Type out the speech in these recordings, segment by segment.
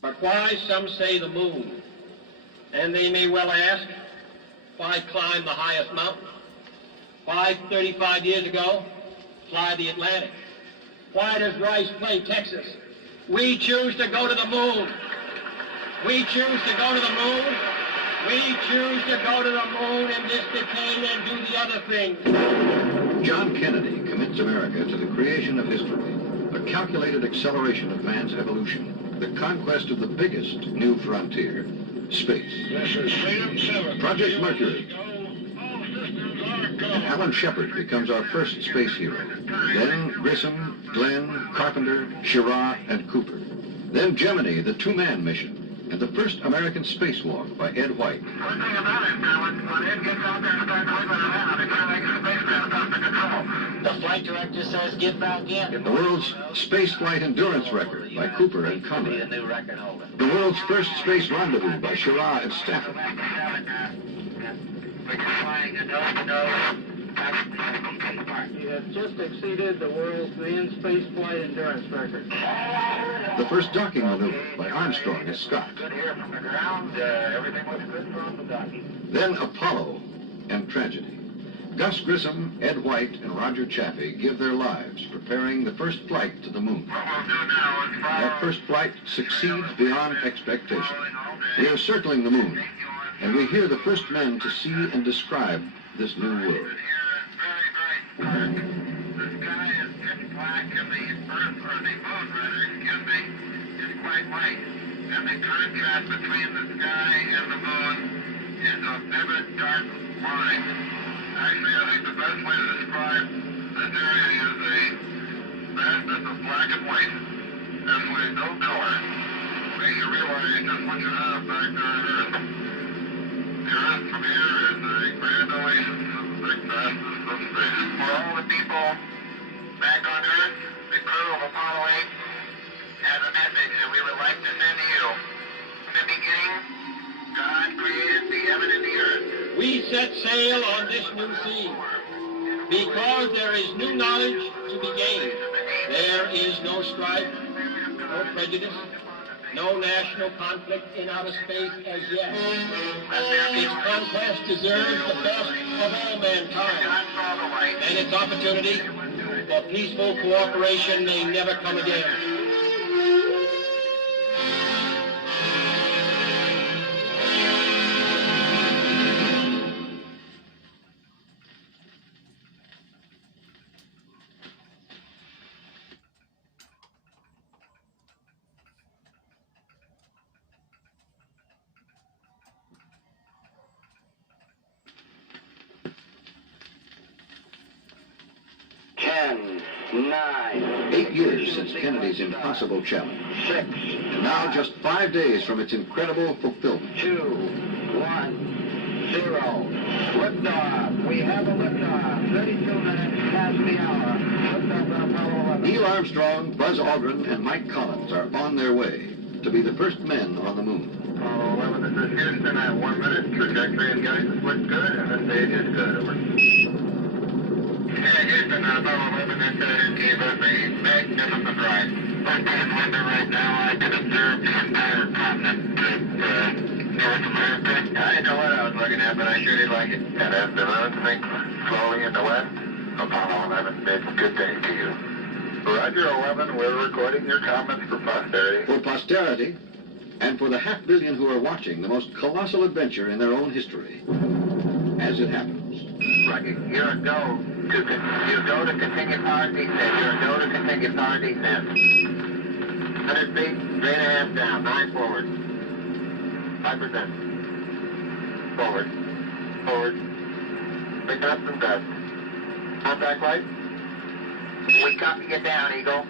But why, some say, the moon? And they may well ask, why climb the highest mountain? Why, 35 years ago, fly the Atlantic? Why does Rice play Texas? We choose to go to the moon. We choose to go to the moon. We choose to go to the moon in this decade and do the other things. John Kennedy commits America to the creation of history, a calculated acceleration of man's evolution, the conquest of the biggest new frontier, space. This is Freedom 7. Project Mercury. Alan Shepard becomes our first space hero. Then Grissom, Glenn, Carpenter, Schirra, and Cooper. Then Gemini, the two-man mission, and the first American spacewalk by Ed White. One thing about it, when Ed gets out there and starts wiggling around, it can't make a spacecraft under control. The flight director says get back in. The world's space flight endurance record by Cooper and Conrad. The world's first space rendezvous by Schirra and Stafford. We're just flying a nose-to-nose. He has just exceeded the world's manned spaceflight endurance record. The first docking maneuver by Armstrong and Scott. Good here from the ground. Everything looks good from the docking. Then Apollo and tragedy. Gus Grissom, Ed White, and Roger Chaffee give their lives preparing the first flight to the moon. What we'll do now is follow. That first flight succeeds beyond expectation. We are circling the moon, and we hear the first men to see and describe this new world. The sky is pitch black and the Earth, or the moon rather, excuse me, is quite white. And the contrast between the sky and the moon is a vivid dark line. Actually, I think the best way to describe this area is a vastness of black and white. Absolutely no color. Makes you realize just what you have back there on Earth. The Earth from here is a grand oasis of the big vastness of space. For all the people back on Earth, the crew of Apollo 8 has a message that we would like to send to you. In the beginning, God created the heaven and the earth. We set sail on this new scene because there is new knowledge to be gained. There is no strife, no prejudice, no national conflict in outer space as yet. Its conquest deserves the best of all mankind, and its opportunity for peaceful cooperation may never come again. Ten, 9, 8 years since Kennedy's impossible challenge. 6, And now just 5 days from its incredible fulfillment. 2, 1, 0. Liftoff. We have a liftoff. 32 minutes past the hour. Liftoff on Apollo 11. Neil Armstrong, Buzz Aldrin, and Mike Collins are on their way to be the first men on the moon. Apollo 11, this is Houston. I have 1 minute. Trajectory and guidance looks good, and the stage is good. Over. Houston, Apollo 11, this gave us a magnificent ride. Left-hand window right now, I can observe the entire continent of North America. I didn't know what I was looking at, but I sure did like it. And as the moon sinks slowly in the west, Apollo 11, it's a good day to you. Roger 11, we're recording your comments for posterity. For posterity, and for the 500 million who are watching the most colossal adventure in their own history. As it happens. Roger, you're a go. You go to continuous hard descent. You're a go to continuous hard descent. 100 feet, 3.5 down, 9 forward. 5%. Forward. Forward. Pick up some dust. Contact light. We copy you down, Eagle.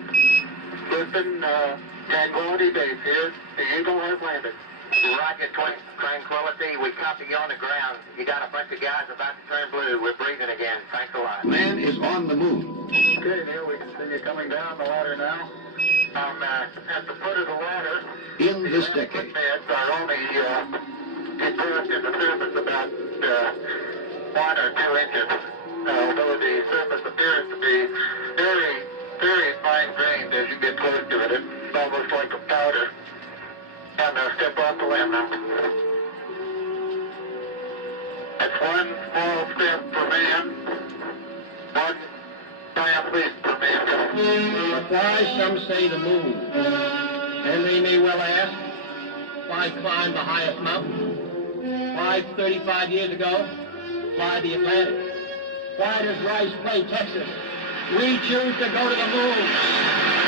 Houston, Tranquility Base here. The Eagle has landed. Roger, Tranquility, we copy you on the ground. You got a bunch of guys about to turn blue. We're breathing again. Thanks a lot. Man is on the moon. Okay, Neil, we can see you coming down the ladder now. At the foot of the ladder. In this decade. Beds are only depressed in the surface about 1 or 2 inches. Although the surface appears to be very, very fine grained as you get close to it. It's almost like a powder. step off the land now. That's one small step for man, one giant leap for mankind. But why, some say, the moon? And they may well ask, why climb the highest mountain? Why, 35 years ago, fly the Atlantic? Why does Rice play Texas? We choose to go to the moon.